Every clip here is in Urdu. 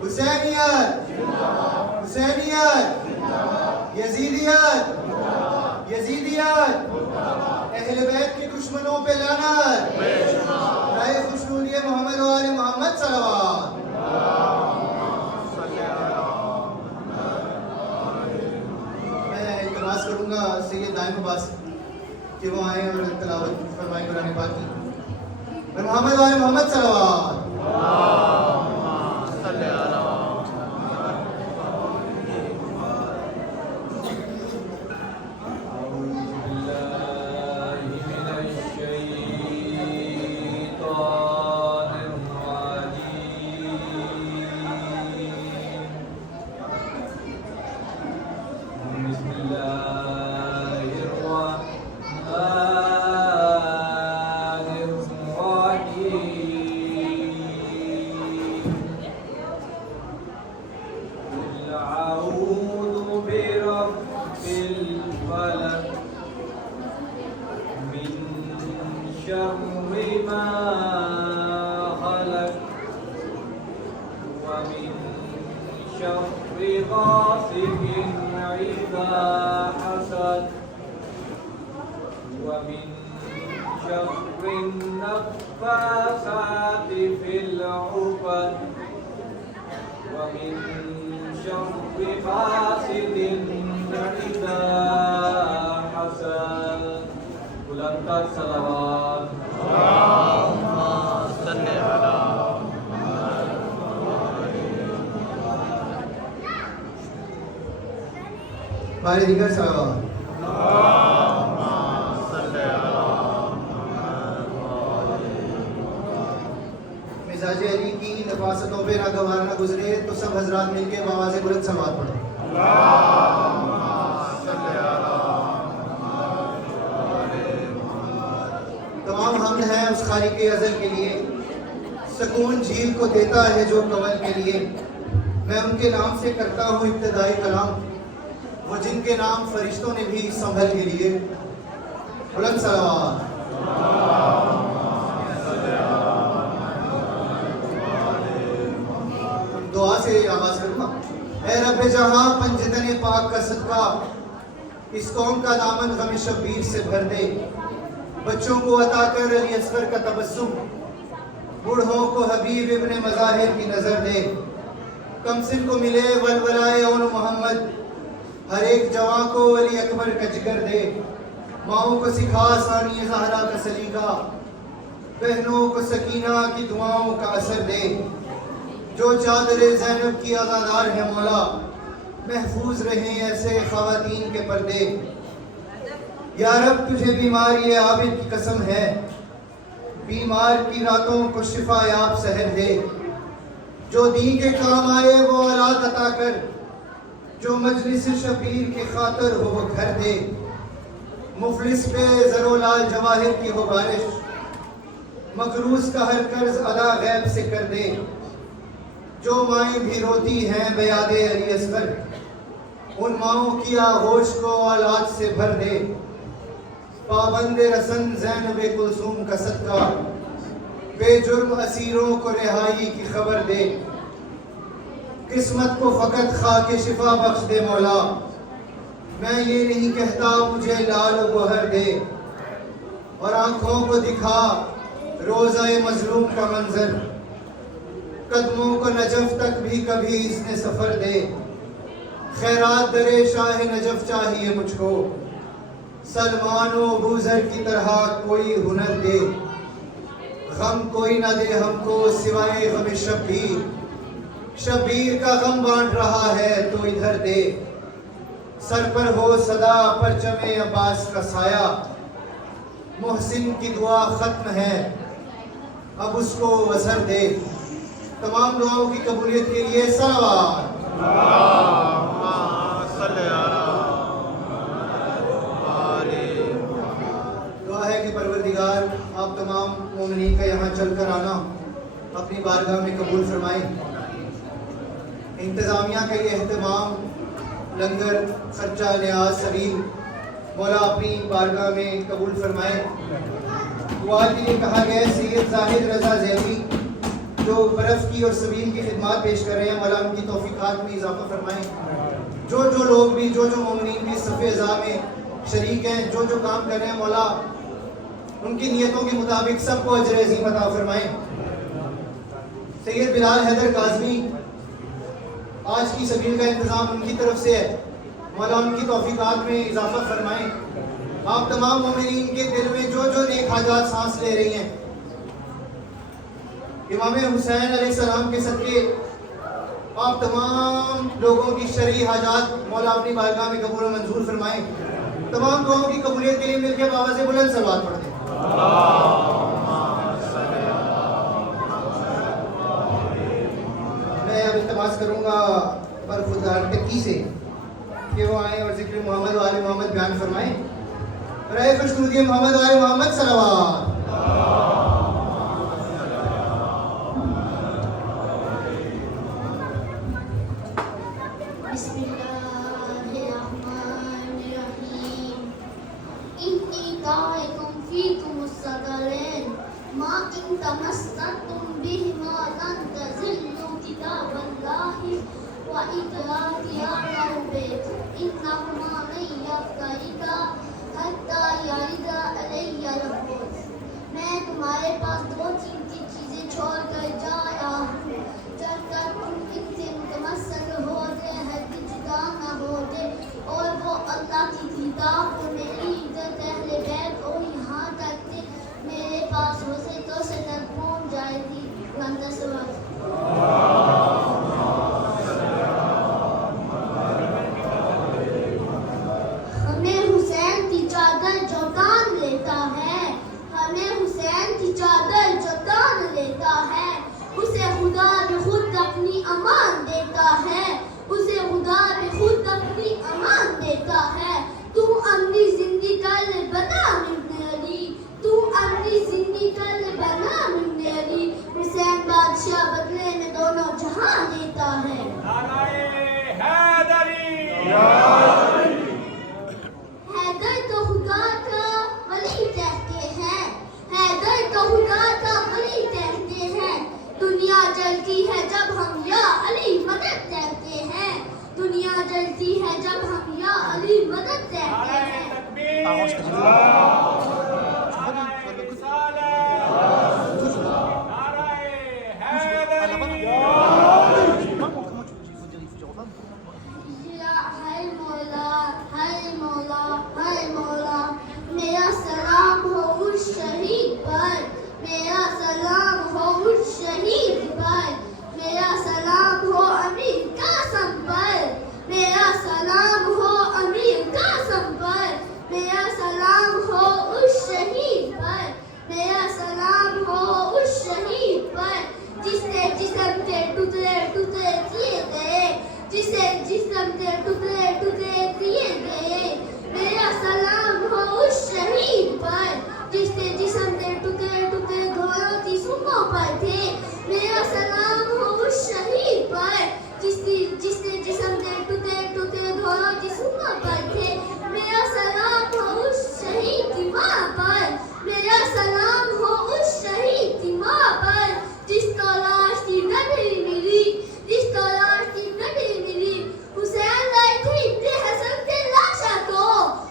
حسینیت حسینیت یزیدیت یزیدیت اہل بیت کے دشمنوں پہ لعنت رائے خوشنودی محمد و آل محمد صلوات میں التماس کروں گا سید دائم عباس کہ وہ آئیں اور تلاوت فرمائیں قرآن پاک کی محمد و آل محمد صلوات النفاثات في العقد ومن شر حاسد إذا حسد بلند صلوات اللهم صل على بارے دیگر صلوات مزاج علی کی نفاستوں پہ ناگوار نہ گزرے تو سب حضرات مل کے بآواز بلند صلوات پڑھو تمام حمد ہیں اس خالق ازل کے لیے سکون جھیل کو دیتا ہے جو کمل کے لیے میں ان کے نام سے کرتا ہوں ابتدائی کلام وہ جن کے نام فرشتوں نے بھی سنبھل کے لیے بلند صلوات دعا سے آواز کروں گا اے رب جہاں پنجتن پاک کا صدقہ اس قوم کا دامن غم شبیر سے بھر دے بچوں کو عطا کر علی اصغر کا تبسم بوڑھوں کو حبیب ابن مظاہر کی نظر دے کمسن کو ملے ولولائے اون محمد ہر ایک جوان کو علی اکبر کا جگر دے ماؤں کو سکھا ثانی زہرا کا سلیقہ بہنوں کو سکینہ کی دعاؤں کا اثر دے جو چادر زینب کی عزادار ہے مولا محفوظ رہیں ایسے خواتین کے پردے یا رب تجھے بیماری عابد کی قسم ہے بیمار کی راتوں کو شفا یاب سحر دے جو دین کے کام آئے وہ اولاد عطا کر جو مجلس شبیر کی خاطر ہو وہ گھر دے مفلس پہ زر و لال جواہر کی ہو بارش مقروض کا ہر قرض ادا غیب سے کر دے جو مائیں بھی روتی ہیں بیاد علی اصغر ان ماؤں کی آغوش کو اولاد سے بھر دے پابند رسن زینب کلثوم کا صدقہ بے جرم اسیروں کو رہائی کی خبر دے قسمت کو فقط خاک شفا بخش دے مولا میں یہ نہیں کہتا مجھے لال و گوہر دے اور آنکھوں کو دکھا روزہ مظلوم کا منظر قدموں کو نجف تک بھی کبھی اس نے سفر دے خیرات در شاہ نجف چاہیے مجھ کو سلمان و ابوذر کی طرح کوئی ہنر دے غم کوئی نہ دے ہم کو سوائے غم شبیر شبیر کا غم بانٹ رہا ہے تو ادھر دے سر پر ہو صدا پرچم عباس کا سایہ محسن کی دعا ختم ہے اب اس کو اثر دے تمام دعاؤں کی قبولیت کے لیے صلوات دعا ہے کہ پروردگار آپ تمام مومنین کا یہاں چل کر آنا اپنی بارگاہ میں قبول فرمائیں انتظامیہ کا یہ اہتمام لنگر خرچہ نیاز سبیل مولا اپنی بارگاہ میں قبول فرمائیں دعا کے لیے کہا گیا سید زاہد رضا زیدی جو برف کی اور سبیل کی خدمت خدمات پیش کر رہے ہیں، مولا ان کی توفیقات میں اضافہ فرمائیں. جو لوگ بھی، جو مومنین بھی صف اعضاء میں شریک ہیں، جو کام کر رہے ہیں، مولا ان کی نیتوں کے مطابق سب کو اجر عظیم عطا فرمائیں. سید بلال حیدر کاظمی، آج کی سبیل کا انتظام ان کی طرف سے ہے، مولا ان کی توفیقات میں اضافہ فرمائیں. آپ تمام مومنین کے دل میں جو نیک حاجات سانس لے رہی ہیں، امام حسین علیہ السلام کے صدقے آپ تمام لوگوں کی شرعی حاجات مولا اپنی بارگاہ میں قبول و منظور فرمائیں. تمام دعاؤں کی قبولیت کے لیے مل کے آواز بلند صلوات پڑھتے ہیں. میں اب التماس کروں گا برخودار ٹکی سے کہ وہ آئیں اور ذکر محمد و آل محمد بیان فرمائیں. رائے خوشنودی محمد و آل محمد صلوات. بسم اللہ الرحمن الرحیم. انی داعیکم فیکم الثقلین ما ان تمسکتم بہما لن تضلوا کتاب اللہ وإطاعتی الرسول انہما لن یفترقا حتی یرد علی الموت. میں تمہارے پاس دو قیمتی چیزیں چھوڑ کر جا رہا ہوں، جب تک تم ان سے متمسک ہوتے ہرگز جدا نہ ہوتے، اور وہ اللہ کی کتاب اور میری عزت اہل بیت اور یہاں تک کہ میرے پاس ہو سے تو سے تک پہنچ جائے گی. ہمیں حسین کی چادر جو تان لیتا ہے، ہمیں حسین کی چادر جو تان لیتا ہے، اسے خدا بھی خود اپنی امان دیتا ہے، اسے خدا بھی خود اپنی امان دیتا ہے. تو اپنی زندگی کل بنا ابن علی، تو اپنی زندگی کل بنا ابن علی. حسین بادشاہ بدلے میں دونوں جہاں دیتا ہے. حیدر تو خدا کا ولی کہتے ہیں، حیدر تو خدا کا ولی کہتے ہیں. دنیا جلتی ہے جب ہم یا علی مدد کہتے ہیں، دنیا جلتی ہے جب ہم یا علی مدد کہتے ہیں. ہائے مولا، ہائے مولا، ہائے مولا، میرا سلام ہو اس شہید پر، میرا سلام ہو اس شہید پر، میرا سلام ہو امیر قاسم پر، میرا سلام ہو امیر قاسم پر، میرا سلام ہو اس شہید پر، میرا سلام ہو اس شہید پر، جس نے جسم کے ٹکڑے ٹکڑے کیے گئے، جسے جسم کے ٹکڑے ٹکڑے کیے گئے. میرا سلام ہو اس شہید پر جس کے جسم کے ٹکڑے ٹکڑے گھوڑوں کی سونگوں پر تھے. میرا سلام ہو اس شہید پر جس کے جسم کے ٹکڑے ٹکڑے گھوڑوں کی سونگوں پر تھے. میرا سلام ہو اس شہید کی ماں پر، میرا سلام ہو اس شہید کی ماں پر جس کو لاش کی گٹھڑی ملی، جس کو لاش کی گٹھڑی ملی. حسین لائے تھے ابن حسن کے لاشا کو،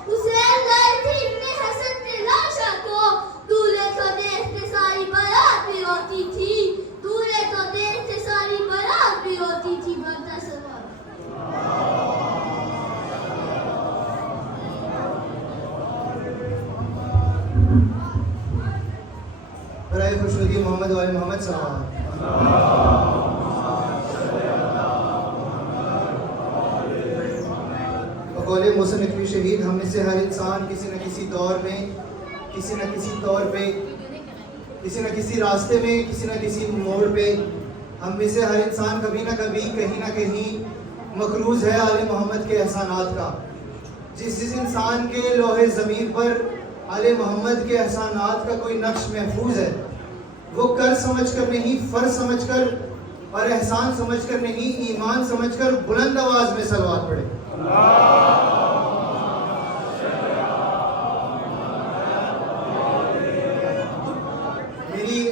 حسین لائے تھے ابن حسن کے لاشا کو. دولے تو دیکھ کے ساری بارات بھی ہوتی تھی، دولے تو دیکھ کے ساری بارات بھی ہوتی تھی. برائے خوشنودی محمد و آل محمد صلوات. بقول محسن نقوی شہید، ہم میں سے ہر انسان کسی نہ کسی دور میں، کسی نہ کسی طور پہ، کسی نہ کسی راستے میں، کسی نہ کسی موڑ پہ، ہم میں سے ہر انسان کبھی نہ کبھی کہیں نہ کہیں مقروض ہے آل محمد کے احسانات کا. جس انسان کے لوح ضمیر پر آل محمد کے احسانات کا کوئی نقش محفوظ ہے، وہ کر سمجھ کر نہیں، فرض سمجھ کر اور احسان سمجھ کر نہیں، ایمان سمجھ کر بلند آواز میں صلوات پڑھے. میری